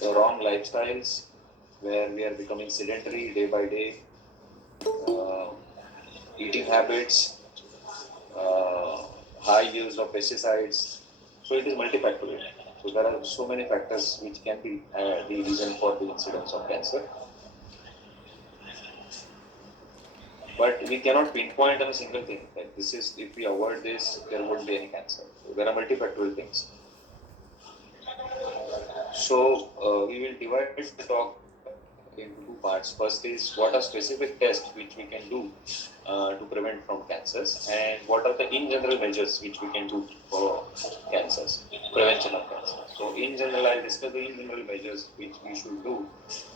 the wrong lifestyles where we are becoming sedentary day by day, uh, eating habits, uh, high use of pesticides. So it is multifactorial. So there are so many factors which can be the reason for the incidence of cancer. But we cannot pinpoint on a single thing. Like this is, if we avoid this, there won't be any cancer. So there are multifactorial things. So we will divide the talk into two parts. First is what are specific tests which we can do to prevent from cancers, and what are the in general measures which we can do for cancers, prevention of cancer. So in general, I'll discuss the in general measures which we should do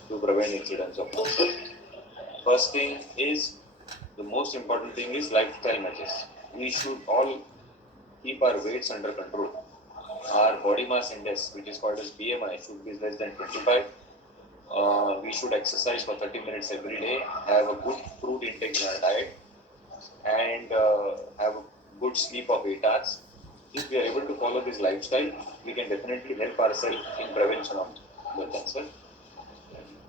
to prevent incidence of cancer. First thing is, the most important thing is lifestyle measures. We should all keep our weights under control. Our body mass index, which is called as BMI, should be less than 25. We should exercise for 30 minutes every day, have a good fruit intake in our diet, and have a good sleep of 8 hours. If we are able to follow this lifestyle, we can definitely help ourselves in prevention of the cancer.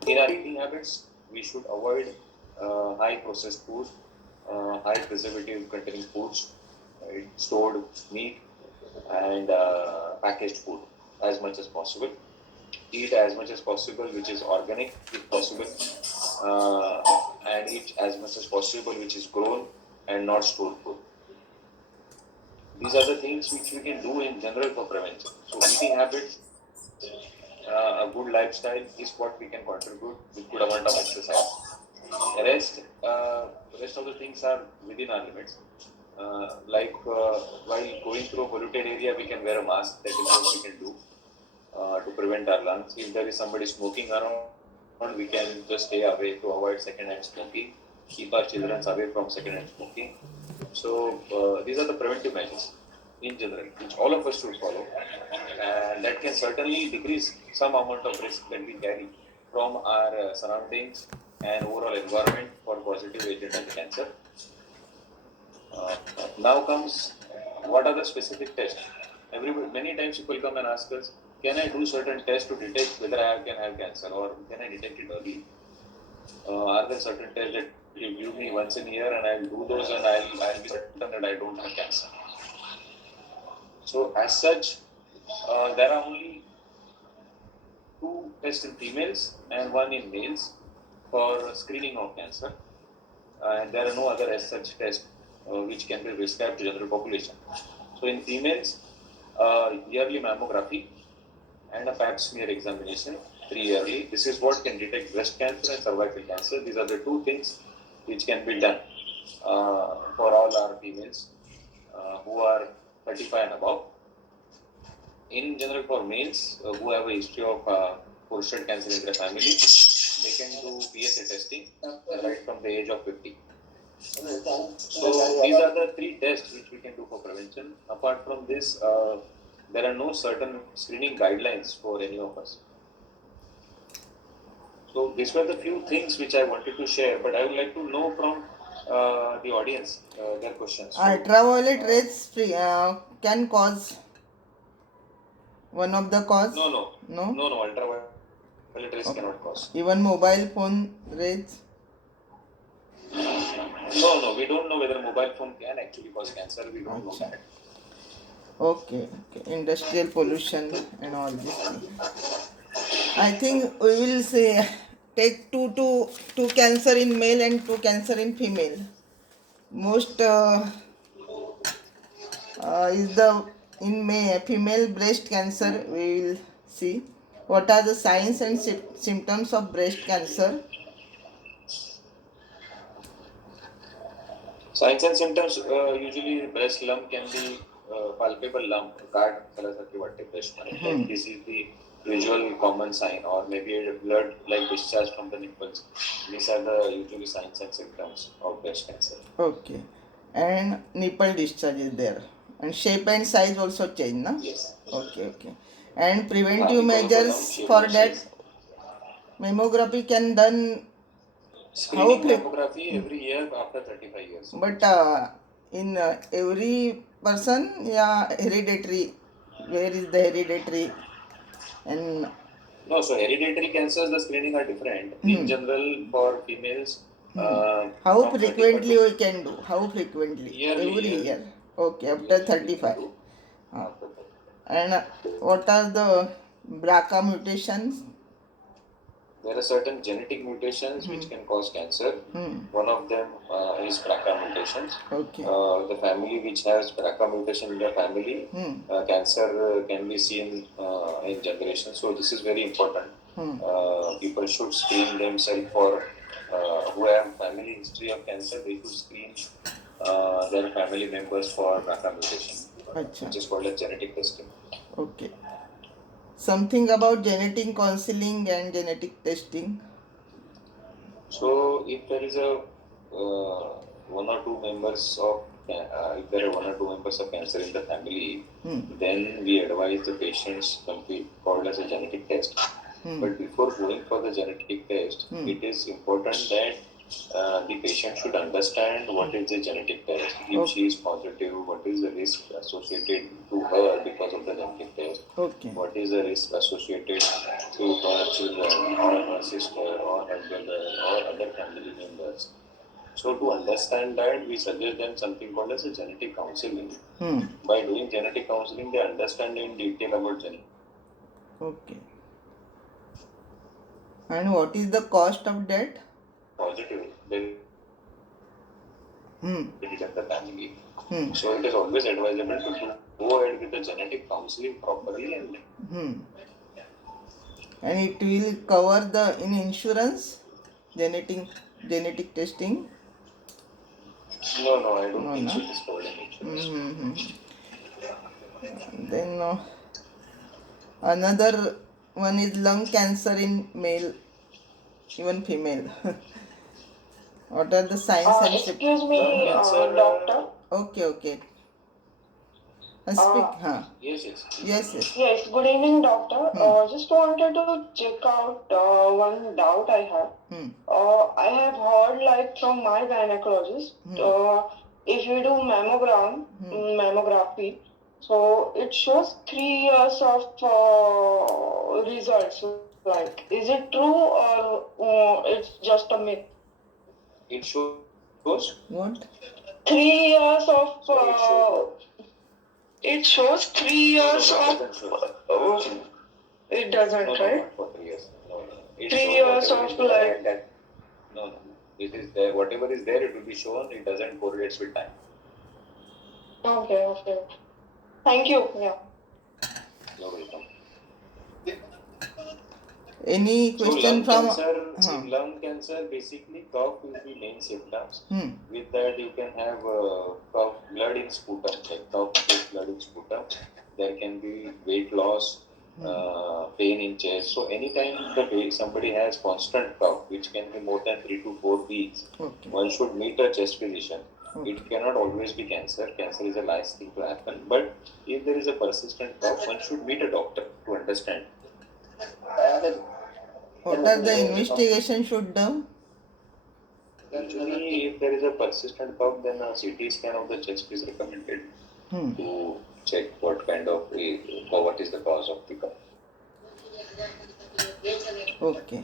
In our eating habits, we should avoid high processed food, high preservative containing foods, right, stored meat, and packaged food as much as possible. Eat as much as possible which is organic if possible, and eat as much as possible which is grown and not stored food. These are the things which we can do in general for prevention. So eating habits, a good lifestyle is what we can contribute with good amount of exercise. Rest of the things are within our limits. While going through a polluted area, we can wear a mask. That is what we can do to prevent our lungs. If there is somebody smoking around, we can just stay away to avoid second-hand smoking. Keep our children away from second-hand smoking. So these are the preventive measures in general, which all of us should follow, and that can certainly decrease some amount of risk that we carry from our surroundings and overall environment for positive agent and cancer. Now comes, what are the specific tests? Many times people come and ask us, can I do certain tests to detect whether I can have cancer, or can I detect it early? Are there certain tests that you give me once in a year and I'll do those and I'll be certain that I don't have cancer? So as such, there are only 2 tests in females and 1 in males for screening of cancer, and there are no other as such tests which can be prescribed to general population. So in females, yearly mammography and a pap smear examination 3 yearly. This is what can detect breast cancer and cervical cancer. These are the 2 things which can be done for all our females who are 35 and above. In general, for males who have a history of prostate cancer in their family, they can do PSA testing right from the age of 50. So these are the 3 tests which we can do for prevention. Apart from this, there are no certain screening guidelines for any of us. So these were the few things which I wanted to share, but I would like to know from the audience their questions. Ultraviolet rays can cause one of the cause? No. No? Ultraviolet rays cannot cause. Even mobile phone rays? No, we don't know whether mobile phone can actually cause cancer. We don't know that. Okay. Industrial pollution and all this thing. I think we will say take two cancer in male and 2 cancer in female. Most is the in female breast cancer. We will see what are the signs and symptoms of breast cancer. Signs and symptoms, usually breast lump can be palpable lump, guard Kalaskar breast. This is the usual common sign, or maybe a blood like discharge from the nipples. These are the usually signs and symptoms of breast cancer. Okay. And nipple discharge is there. And shape and size also change, na? Yes. Okay. And preventive measures for that, mammography can done. Screening mammography every year after 35 years. But in every person, hereditary. Where is the hereditary? And No, so hereditary cancers, the screening are different. In general, for females, How from 35 frequently to we can do? How frequently? Every year. yearly, Okay, after yearly we can 35. do. Ah. After that. And what are the BRCA mutations? There are certain genetic mutations which can cause cancer. One of them is BRCA mutations. Okay. The family which has BRCA mutation in the family, cancer can be seen in generations. So this is very important. People should screen themselves for who have family history of cancer. They should screen their family members for BRCA mutation, Acha. which is called as genetic testing. Okay. Something about genetic counseling and genetic testing. So if there is a one or two members of if there are one or two members of cancer in the family, then we advise the patients complete called as a genetic test. But before going for the genetic test, it is important that the patient should understand what is the genetic test. If she is positive, what is the risk associated to her because of the genetic test? Okay. What is the risk associated to her children or her sister or her brother or other family members? So to understand that, we suggest them something called as a genetic counseling. By doing genetic counseling, they understand in detail about genetic. Okay. And what is the cost of that? Positive, they deduct the family. So it is always advisable to go ahead with the genetic counseling properly and it will cover the in insurance genetic testing. No, I don't No, think no. so. It is covered in insurance. Then another one is lung cancer in male, even female. What are the signs and symptoms? Excuse me, doctor. Okay. Speak. Yes. Yes. Yes, good evening, doctor. Just wanted to check out one doubt I have. I have heard like from my gynecologist, if you do mammography, so it shows 3 years of results. Like, is it true or it's just a myth? It shows What? 3 years of. it shows 3 years of. It doesn't, right? Not for 3 years. No. It 3 years shows of whatever is like. that. No. It is there. Whatever is there, it will be shown. It doesn't correlate with time. Okay. Thank you. Yeah. You're welcome. Any question from in lung cancer, basically cough will be main symptoms. With that, you can have cough, blood in sputum, like cough with blood in sputum. There can be weight loss, pain in chest. So anytime somebody has constant cough, which can be more than 3 to 4 weeks, one should meet a chest physician. It cannot always be cancer. Cancer is a last thing to happen. But if there is a persistent cough, one should meet a doctor to understand. What are the investigation should do? Usually, if there is a persistent cough, then a CT scan of the chest is recommended to check what is the cause of the cough. Okay.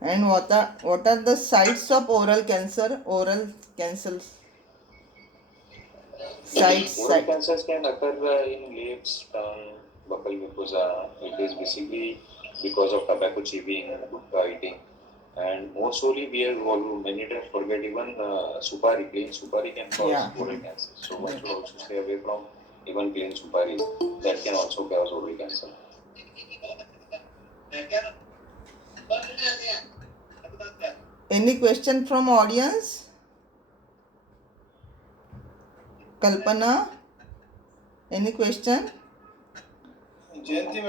And what are the sites of oral cancer? Oral cancers. Oral cancers can occur in lips, tongue, buccal mucosa. It is basically because of tobacco chewing and gutka eating. And more solely, we have many times forget even supari. Plain supari can cause oral cancer. So one should also stay away from even plain supari. That can also cause oral cancer. Any question from audience? Kalpana? Any question? Jayanti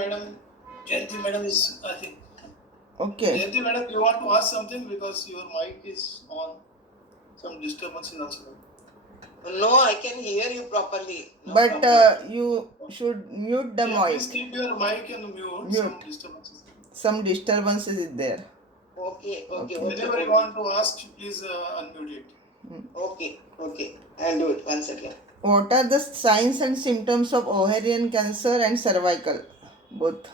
madam is, I think. Okay. Jayanti madam, you want to ask something because your mic is on. Some disturbance in also. No, I can hear you properly. No but problem. you should mute the mic. Please keep your mic on mute. Some disturbances. Some disturbances is there. Okay. Whenever you want to ask, please unmute it. Okay. I'll do it once again. What are the signs and symptoms of ovarian cancer and cervical? Both.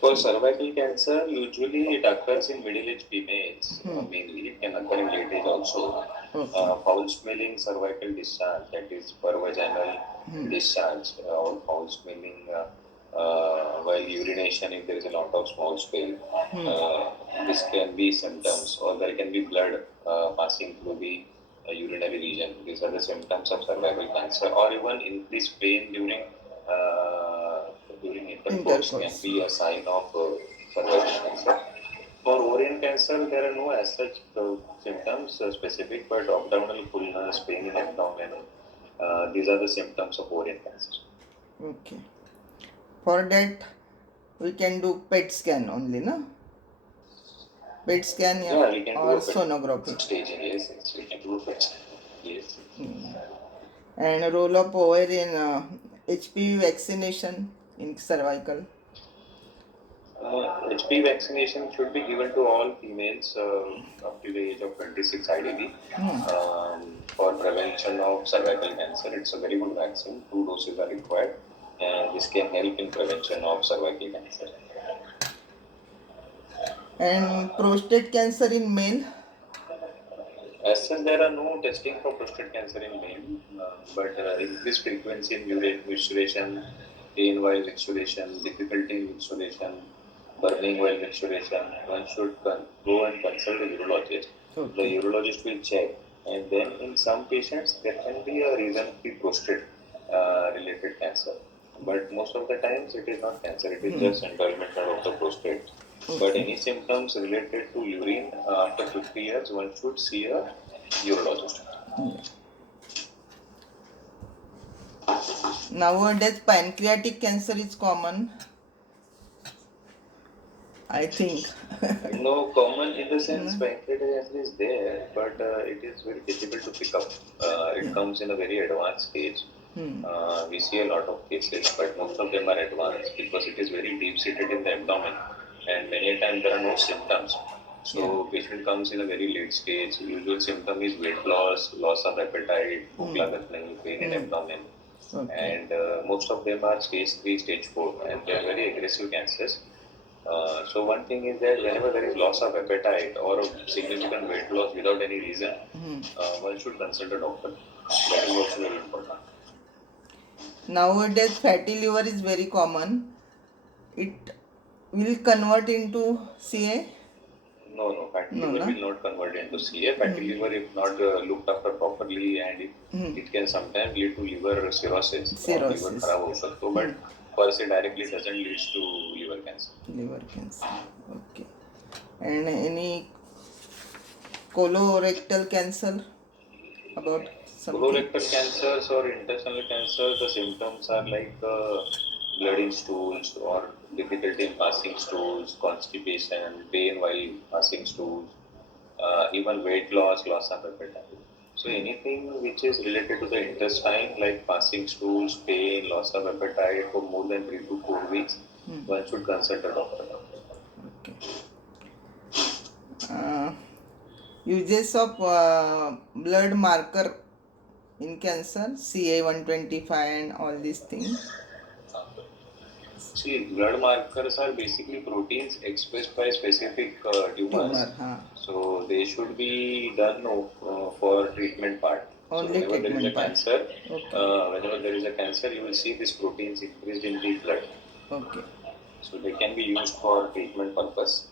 For cervical cancer, usually it occurs in middle-aged females mainly. It can occur in late age also. Foul smelling cervical discharge, that is per vaginal discharge, or foul smelling while urination if there is a lot of small spill. This can be symptoms, or there can be blood passing through the urinary region. These are the symptoms of cervical cancer, or even increased pain during intercourse can be a sign of cervical cancer. For ovarian cancer, there are no as such symptoms specific, but abdominal fullness, pain in abdomen, these are the symptoms of ovarian cancer. Okay. For that, we can do PET scan only, no? PET scan Yeah, we can do or a PET sonography. staging, yes, we can do a PET scan, yes. And role of ovarian HPV vaccination in cervical. HPV vaccination should be given to all females up to the age of 26 ideally for prevention of cervical cancer. It's a very good vaccine. 2 doses are required, and this can help in prevention of cervical cancer. And prostate cancer in male? As such, there are no testing for prostate cancer in male, but increased frequency in urine menstruation, pain while menstruation, difficulty in menstruation, burning while menstruation, one should go and consult a urologist. The urologist will check, and then in some patients there can be a reason-free prostate related cancer. But most of the times it is not cancer, it is just enlargement of the prostate. But any symptoms related to urine after 50 years, one should see a urologist. Nowadays, pancreatic cancer is common, I think. No, common in the sense pancreatic cancer is there, but it is very difficult to pick up. It comes in a very advanced stage. We see a lot of cases, but most of them are advanced because it is very deep-seated in the abdomen, and many times there are no symptoms. So patient comes in a very late stage. Usual symptom is weight loss, loss of appetite, pain in abdomen, and most of them are stage 3, stage 4, and they are very aggressive cancers. So one thing is that whenever there is loss of appetite or a significant weight loss without any reason, one should consult a doctor. That is also very important. Nowadays, fatty liver is very common. It will convert into CA? No, fatty liver will not convert into CA. Fatty liver, if not looked after properly, and it can sometimes lead to liver cirrhosis. Liver खराब हो सकता, but per se directly doesn't lead to liver cancer. Liver cancer, okay. And any colorectal cancer? About something? Colorectal cancers or intestinal cancers, the symptoms are like blood in stools or difficulty in passing stools, constipation, pain while passing stools, even weight loss, loss of appetite. So anything which is related to the intestine, like passing stools, pain, loss of appetite for more than 3 to 4 weeks, one should consult a doctor. Okay. Uses of blood marker in cancer, CA125 and all these things. See, blood markers are basically proteins expressed by specific tumors. So they should be done for treatment part. Only so whenever there is a treatment part. cancer, whenever there is a cancer, you will see these proteins increased in the blood. Okay. So they can be used for treatment purpose,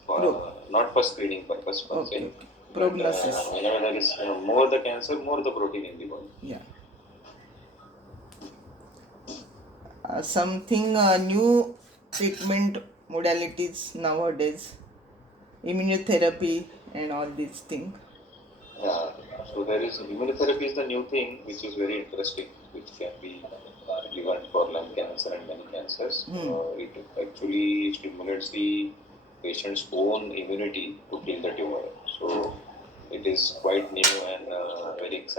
not for screening purpose. Okay. Prognosis. Whenever there is more the cancer, more the protein in the body. Yeah. Something new treatment modalities nowadays, immunotherapy and all these things. Yeah. So there is immunotherapy is the new thing, which is very interesting, which can be given for lung cancer and many cancers. It actually stimulates the patient's own immunity to kill the tumor. So it is quite new and very exciting.